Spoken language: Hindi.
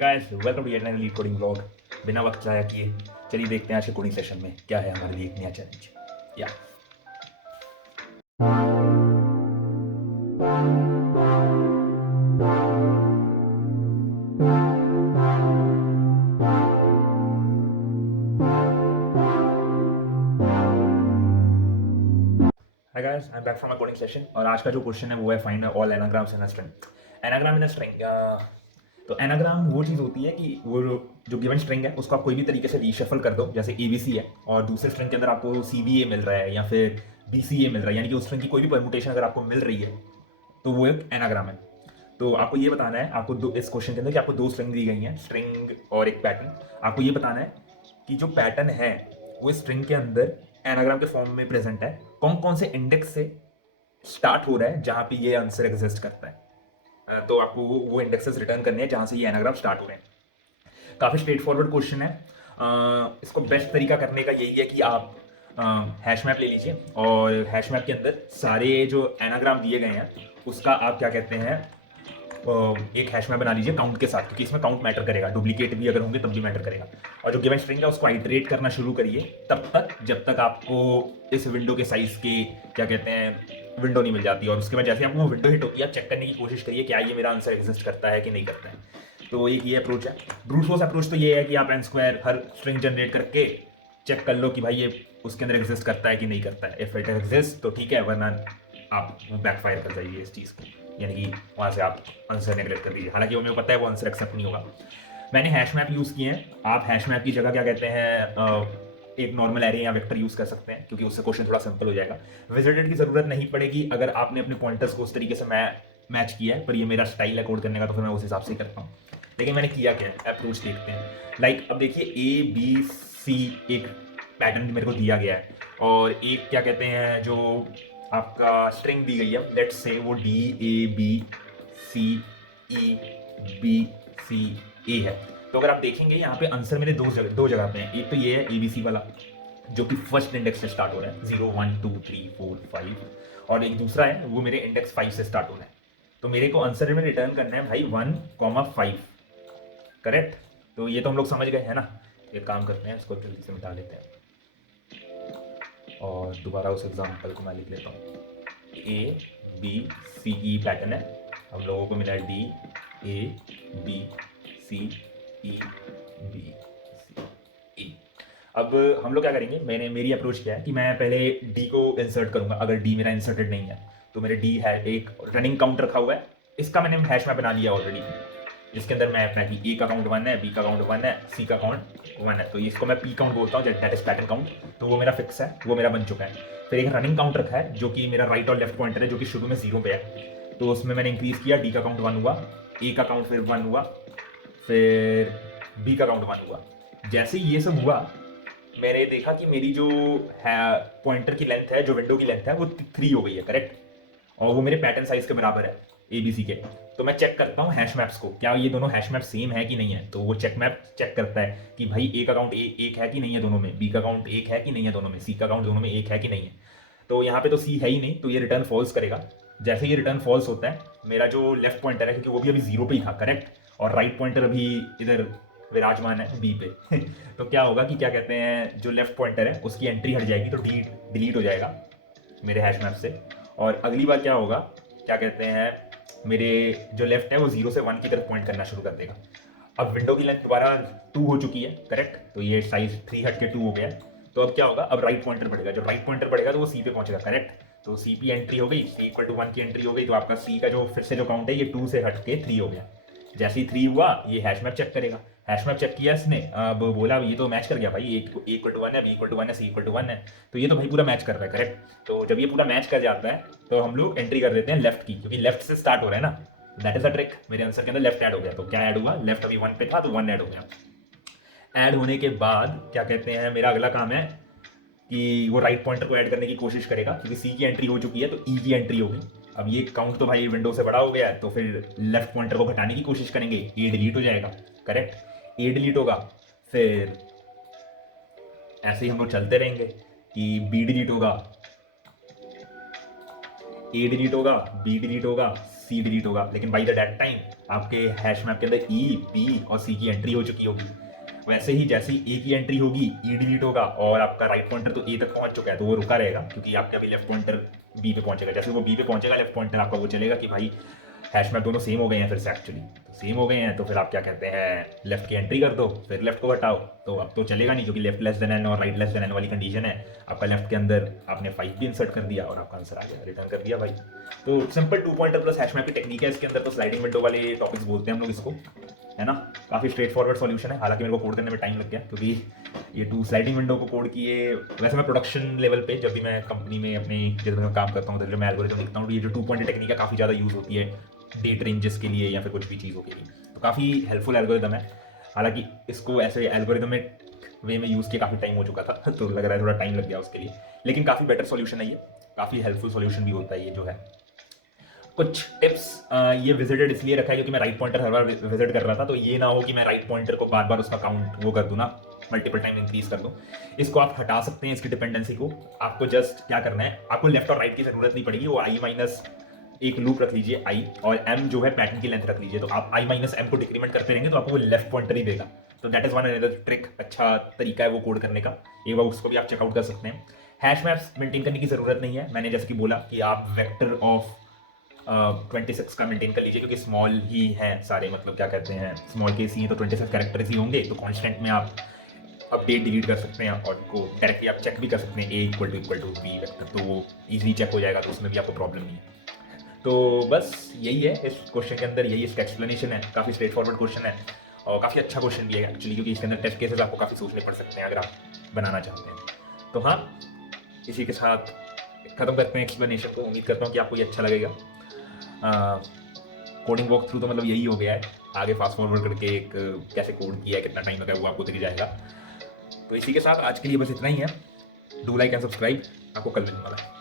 Guys welcome to yet another lead coding blog. बिना वक्त जाया किए चलिए देखते हैं आज के कोडिंग सेशन में क्या है हमारे लिए एक नया चैलेंज। या hi guys I am back from a coding session और आज का जो क्वेश्चन है वो है find all anagrams in a string. Anagram in a string, तो एनाग्राम वो चीज़ होती है कि वो जो गिवन स्ट्रिंग है उसको आप कोई भी तरीके से रीशफल कर दो, जैसे ABC है और दूसरे स्ट्रिंग के अंदर आपको CBA मिल रहा है या फिर BCA मिल रहा है, यानी कि उस स्ट्रिंग की कोई भी परमुटेशन अगर आपको मिल रही है तो वो एक एनाग्राम है। तो आपको ये बताना है, आपको दो इस क्वेश्चन के अंदर कि आपको दो स्ट्रिंग दी गई हैं, स्ट्रिंग और एक पैटर्न। आपको ये बताना है कि जो पैटर्न है वो स्ट्रिंग के अंदर एनाग्राम के फॉर्म में प्रेजेंट है, कौन कौन से इंडेक्स से स्टार्ट हो रहा है जहां पे ये आंसर एग्जिस्ट करता है। तो आपको वो इंडेक्सेस रिटर्न करने हैं जहां से ये एनाग्राम स्टार्ट हो रहे हैं। काफ़ी स्ट्रेट फॉरवर्ड क्वेश्चन है। इसको बेस्ट तरीका करने का यही है कि आप हैश मैप ले लीजिए और हैश मैप के अंदर सारे जो एनाग्राम दिए गए हैं उसका आप क्या कहते हैं, एक हैश मैप बना लीजिए काउंट के साथ, क्योंकि इसमें काउंट मैटर करेगा, डुप्लीकेट भी अगर होंगे तब भी मैटर करेगा। और जो गिवन स्ट्रिंग है उसको आइटरेट करना शुरू करिए तब तक जब तक आपको इस विंडो के साइज के क्या कहते हैं विंडो नहीं मिल जाती, और उसके बाद जैसे आपको वो विंडो हिट होती है आप चेक करने की कोशिश करिए क्या ये मेरा आंसर एग्जिस्ट करता है कि नहीं करता है। तो एक ये अप्रोच है। ब्रूट फोर्स अप्रोच तो ये है कि आप एन स्क्वायर हर स्ट्रिंग जनरेट करके चेक कर लो कि भाई ये उसके अंदर एग्जिस्ट करता है कि नहीं करता है। इफ इट एग्जिस्ट तो ठीक है, वरना आप बैकफायर कर जाइए इस चीज़ को, यानी कि वहाँ से आप आंसर नेगलेक्ट कर दीजिए। हालांकि वो मेरे को पता है वो आंसर एक्सेप्ट नहीं होगा। मैंने हैश मैप यूज़ किए हैं, आप हैश मैप की जगह क्या कहते हैं एक नॉर्मल एरे या वेक्टर यूज़ कर सकते हैं, क्योंकि उससे क्वेश्चन थोड़ा सिंपल हो जाएगा। विजिटेड की ज़रूरत नहीं पड़ेगी अगर आपने अपने पॉइंटर्स को उस तरीके से मैच किया है, पर ये मेरा स्टाइल है कोड करने का तो फिर मैं उस हिसाब से ही करता हूँ। लेकिन मैंने किया क्या है, अप्रोच देखते हैं। लाइक अब देखिए ABC एक पैटर्न मेरे को दिया गया है और एक क्या कहते हैं जो आपका स्ट्रिंग दी गई है, लेट्स से वो DABCEBCA है। तो अगर आप देखेंगे यहाँ पे आंसर मेरे दो जगह पे है। एक तो ये है ABC वाला जो कि फर्स्ट इंडेक्स से स्टार्ट हो रहा है, 0 1 2 3 4 5, और एक दूसरा है वो मेरे इंडेक्स 5 से स्टार्ट हो रहा है। तो मेरे को आंसर में रिटर्न करना है भाई 1,5, करेक्ट। तो ये तो हम लोग समझ गए हैं ना। एक काम करते हैं, इसको जल्दी से मिटा लेते हैं और दोबारा उस एग्जाम्पल को मैं लिख लेता हूँ। ABCE पैटर्न है, हम लोगों को मिला है DABCEBCE। अब हम लोग क्या करेंगे, मेरी अप्रोच क्या है कि मैं पहले D को इंसर्ट करूंगा। अगर D मेरा इंसर्टेड नहीं है तो मेरे D है, एक रनिंग काउंट रखा हुआ है, इसका मैंने हैश मैप बना लिया ऑलरेडी, जिसके अंदर मैं अपना कि A का काउंट 1 है, B का काउंट 1 है, C का काउंट 1 है। तो इसको मैं P काउंट बोलता हूँ, दैट इज पैटर्न काउंट। तो वो मेरा फिक्स है, वो मेरा बन चुका है। फिर एक रनिंग काउंट रखा है जो कि मेरा राइट और लेफ्ट पॉइंटर है, जो कि शुरू में 0 पे है। तो उसमें मैंने इंक्रीज किया, D का काउंट 1 हुआ, A का काउंट फिर 1 हुआ, फिर B का काउंट 1 हुआ। जैसे ही ये सब हुआ मैंने देखा कि मेरी जो है पॉइंटर की लेंथ है, जो विंडो की लेंथ है वो 3 हो गई है, करेक्ट। और वो मेरे पैटर्न साइज के बराबर है ABC के। तो मैं चेक करता हूँ हैश मैप्स को, क्या ये दोनों हैश मैप सेम है कि नहीं है। तो वो चेक मैप चेक करता है कि भाई A का काउंट एक है कि नहीं है दोनों में, B का काउंट एक है कि नहीं है दोनों में, C का काउंट दोनों में एक है कि नहीं है। तो यहाँ पे तो C है ही नहीं, तो ये रिटर्न फॉल्स करेगा। जैसे ये रिटर्न फॉल्स होता है, मेरा जो लेफ्ट पॉइंटर है, क्योंकि वो भी अभी 0 पे ही था, करेक्ट, और राइट पॉइंटर अभी इधर विराजमान है B पे तो क्या होगा कि क्या कहते हैं, जो लेफ्ट पॉइंटर है उसकी एंट्री हट जाएगी, तो डिलीट हो जाएगा मेरे हैश मैप से। और अगली बार क्या होगा, क्या कहते हैं, मेरे जो लेफ्ट है वो 0 से 1 की तरफ पॉइंट करना शुरू कर देगा। अब विंडो की लेंथ दोबारा 2 हो चुकी है, करेक्ट, तो ये साइज 3 हट के 2 हो गया है। तो अब क्या होगा, अब राइट पॉइंटर बढ़ेगा, जब राइट पॉइंटर बढ़ेगा तो वो C पे पहुंचेगा, करेक्ट। तो C की एंट्री हो गई, C इक्वल टू 1 की एंट्री हो गई, तो आपका C का जो फिर से जो काउंट है ये 2 से हट के 3 हो गया। जैसे ही 3 हुआ ये हैश मैप चेक करेगा, हैश मैप चेक किया इसने, अब बोला ये तो मैच कर गया भाई, A इक्वल टू 1 है, B इक्वल टू 1 है, C इक्वल टू 1 है, तो ये तो भाई पूरा मैच कर रहा है, करेक्ट। तो जब ये पूरा मैच कर जाता है तो हम लोग एंट्री कर देते हैं लेफ्ट की, क्योंकि लेफ्ट से स्टार्ट हो रहा है ना। दैट इज अ ट्रिक, मेरे आंसर के अंदर लेफ्ट ऐड हो गया। तो क्या ऐड हुआ, लेफ्ट अभी 1 पे था तो 1 ऐड हो गया। ऐड होने के बाद क्या कहते हैं, मेरा अगला काम है कि वो राइट पॉइंटर को ऐड करने की कोशिश करेगा, क्योंकि C की एंट्री हो चुकी है तो E की एंट्री होगी। अब ये काउंट तो भाई विंडो से बड़ा हो गया है, तो फिर लेफ्ट पॉइंटर को घटाने की कोशिश करेंगे, A डिलीट हो जाएगा, करेक्ट, A डिलीट होगा। फिर ऐसे ही हम लोग चलते रहेंगे कि B डिलीट होगा, A डिलीट होगा, B डिलीट होगा, सी डिलीट होगा, लेकिन बाई द डेट टाइम आपके हैश मैप के अंदर ई, पी और सी की एंट्री हो चुकी होगी। वैसे ही जैसे ही ए की एंट्री होगी ई डिलीट होगा, और आपका राइट पॉइंटर तो ए तक पहुंच चुका है तो वो रुका रहेगा, क्योंकि आपका अभी लेफ्ट पॉइंटर बी पे पहुंचेगा। जैसे वो बी पे पहुंचेगा लेफ्ट पॉइंटर आपका वो चलेगा कि भाई हैश मैप दोनों सेम हो गए हैं, फिर से एक्चुअली तो सेम हो गए हैं, तो फिर आप क्या कहते हैं लेफ्ट की एंट्री कर दो, फिर लेफ्ट को हटाओ, तो अब तो चलेगा नहीं, क्योंकि लेफ्ट लेस देन एन और राइट लेस देन एन वाली कंडीशन है। आपका लेफ्ट के अंदर आपने 5 भी इंसर्ट कर दिया और आपका आंसर आ गया, रिटर्न कर दिया भाई। तो simple 2 pointer plus hash map की टेक्निक है इसके अंदर। तो स्लाइडिंग विंडो वाले टॉपिक्स बोलते हैं हम लोग इसको, है ना। काफ़ी स्ट्रेट फॉरवर्ड सॉल्यूशन है, हालांकि मेरे को कोड करने में टाइम लग गया, क्योंकि ये 2 स्लाइडिंग विंडो को कोड किए। वैसे मैं प्रोडक्शन लेवल पे जब भी मैं कंपनी में अपनी जब मैं काम करता हूँ तो जब मैं एल्गोरिथम लिखता हूँ तो ये जो 2 पॉइंटर टेक्निक है काफ़ी ज़्यादा यूज़ होती है डेट रेंजेस के लिए या फिर कुछ भी चीज़ों के लिए, तो काफ़ी हेल्पफुल एल्गोरिथम है। हालांकि इसको ऐसे एल्गोरिथमिक वे में यूज़ किया काफ़ी टाइम हो चुका था तो लग रहा है थोड़ा टाइम लग गया उसके लिए, लेकिन काफ़ी बेटर सॉल्यूशन है ये, काफ़ी हेल्पफुल सॉल्यूशन भी होता है ये जो है। कुछ टिप्स, ये विजिटेड इसलिए रखा है क्योंकि मैं राइट पॉइंटर हर बार विजिट कर रहा था, तो ये ना हो कि मैं राइट पॉइंटर को बार बार उसका काउंट वो कर दूँ ना, मल्टीपल टाइम इंक्रीज कर दूँ। इसको आप हटा सकते हैं, इसकी डिपेंडेंसी को। आपको जस्ट क्या करना है, आपको लेफ्ट और राइट की जरूरत नहीं पड़ेगी, वो आई माइनस एक लूप रख लीजिए आई, और एम जो है पैटर्न की लेंथ रख लीजिए, तो आप आई माइनस एम को डिक्रीमेंट करते रहेंगे तो आपको वो लेफ्ट पॉइंटर ही देगा। तो that is one another trick, अच्छा तरीका है वो कोड करने का, एक बार उसको भी आप चेकआउट कर सकते हैं। हैश मैप्स मेंटेन करने की जरूरत नहीं है, मैंने जैसे कि बोला कि आप वेक्टर ऑफ 26 का मेंटेन कर लीजिए, क्योंकि स्मॉल ही हैं सारे, मतलब क्या कहते हैं स्मॉल केस ही हैं, तो 26 कैरेक्टर्स ही होंगे, तो कॉन्स्टेंट में आप अपडेट डिलीट कर सकते हैं और उनको डायरेक्टली आप चेक भी कर सकते हैं, ए इक्वल टू बी वेक्टर, तो वो ईजिली चेक हो जाएगा, तो उसमें भी आपको प्रॉब्लम नहीं है। तो बस यही है इस क्वेश्चन के अंदर, यही इसका एक्सप्लेनेशन है। काफ़ी स्ट्रेट फॉरवर्ड क्वेश्चन है और काफ़ी अच्छा क्वेश्चन भी है एक्चुअली, क्योंकि इसके अंदर टेस्ट केसेस आपको काफ़ी सोचने पड़ सकते हैं अगर आप बनाना चाहते हैं। तो हाँ, इसी के साथ खत्म करते हैं एक्सप्लेनेशन को। उम्मीद करता हूँ कि आपको ये अच्छा लगेगा। कोडिंग वॉक थ्रू तो मतलब यही हो गया है, आगे फास्ट फॉरवर्ड करके एक कैसे कोड किया है, कितना टाइम लगा है वो आपको दिख जाएगा। तो इसी के साथ आज के लिए बस इतना ही है। डू लाइक एंड सब्सक्राइब, आपको कल मिलने वाला है।